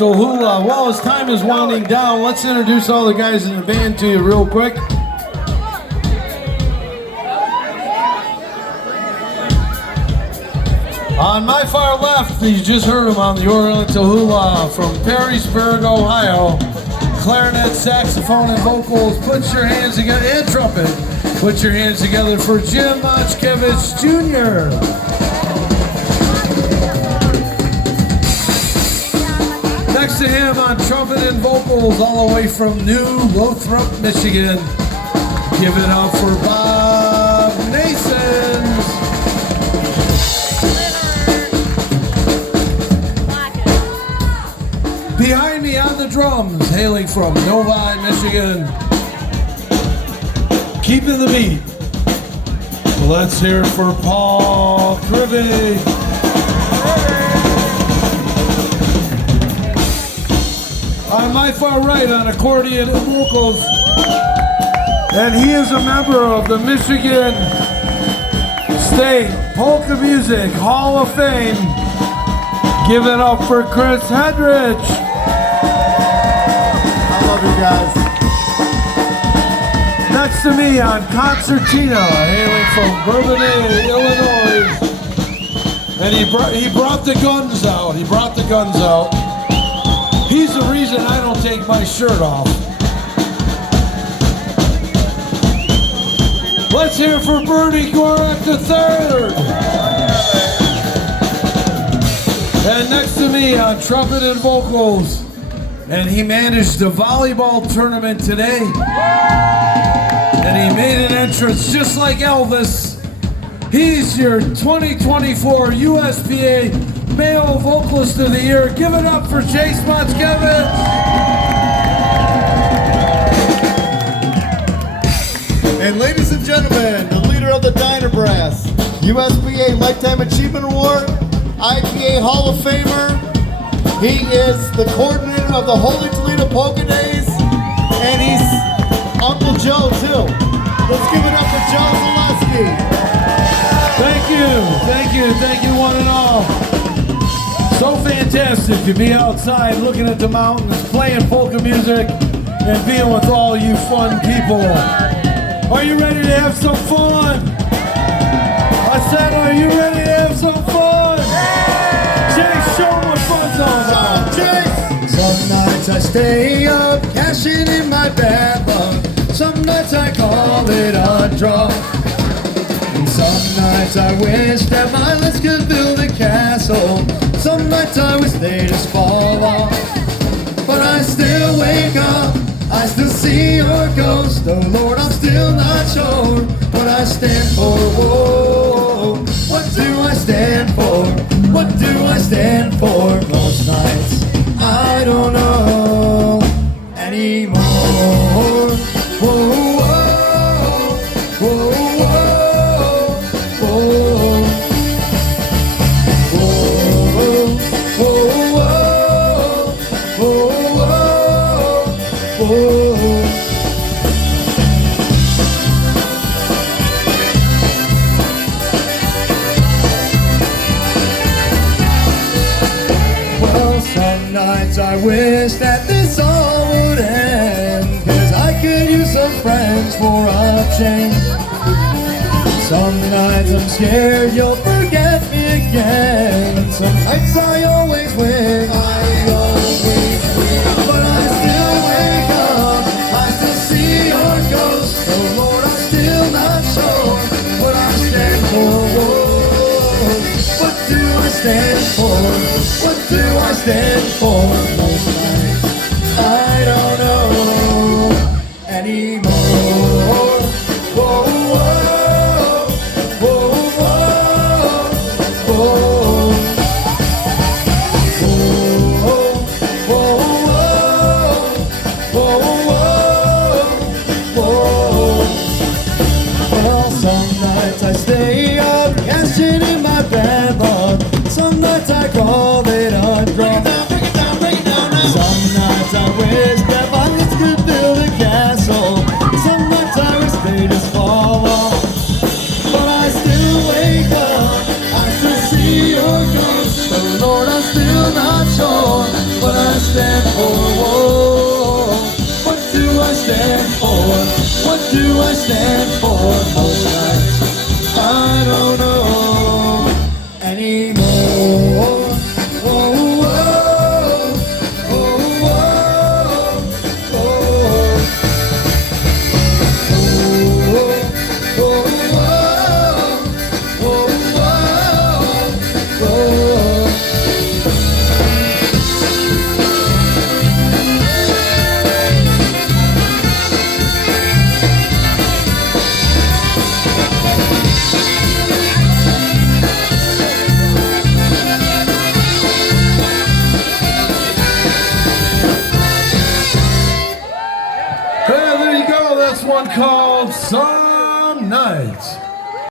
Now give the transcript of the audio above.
Oriental Hula. Well, as time is winding down, let's introduce all the guys in the band to you real quick. On my far left, you just heard him on the Oriental Hula from Perrysburg, Ohio. Clarinet, saxophone, and vocals. Put your hands together, and trumpet. Put your hands together for Jim Mochkevich Jr. Next to him on trumpet and vocals, all the way from New Lothrop, Michigan. Give it up for Bob Nason. Behind me on the drums, hailing from Novi, Michigan. Keeping the beat. Let's hear it for Paul Krivy. On my far right on accordion and vocals, and he is a member of the Michigan State Polka Music Hall of Fame. Give it up for Chris Hedrich. I love you guys. Next to me on concertina, hailing from Bourbonnais, Illinois, and he brought the guns out. He brought the guns out. He's the reason I don't take my shirt off. Let's hear it for Bernie Gorek III. And next to me on trumpet and vocals, and he managed the volleyball tournament today. And he made an entrance just like Elvis. He's your 2024 USPA Male Vocalist of the Year. Give it up for Chase Mochkevich. And ladies and gentlemen, the leader of the DynaBrass, USPA Lifetime Achievement Award, IPA Hall of Famer. He is the coordinator of the Holy Toledo Polka Days, and he's Uncle Joe too. Let's give it up for Joe Zaleski. Thank you one and all. So fantastic to be outside looking at the mountains, playing polka music, and being with all you fun people. Are you ready to have some fun? I said, are you ready to have some fun? Jay, show them what fun's all about. Some nights I stay up, cashing in my bad luck. Some nights I call it a draw. And some nights I wish that my list could build a castle. Some nights I wish they just fall off. But I still wake up, I still see your ghost. Oh Lord, I'm still not sure what I stand for. Whoa, what do I stand for? What do I stand for? Most nights I don't know anymore. Whoa, whoa, whoa, whoa, whoa, whoa, whoa, whoa. Some nights I wish that this all would end, 'cause I could use some friends for a change. Some nights I'm scared you'll forget me again. Some nights I always win. But I still wake up, I still see your ghost. Oh Lord, I'm still not sure what I stand for. Whoa, what do I stand for? What do I stand for? Most nights I don't know anymore. Whoa, whoa, whoa, whoa, whoa, whoa, whoa, whoa, whoa. Well, some nights I stay up, cashing in my bad luck. Some nights I call it a draw. Some nights I wish that my lips could build a castle. Some nights I wish they just fall off. But I still wake up, I still see your ghost. Oh Lord, I'm still not sure what I stand do I stand for most nights? I don't know anymore. Oh, oh, oh, oh, oh, oh, oh, oh, oh. Hey, there you go. That's one called Some Nights.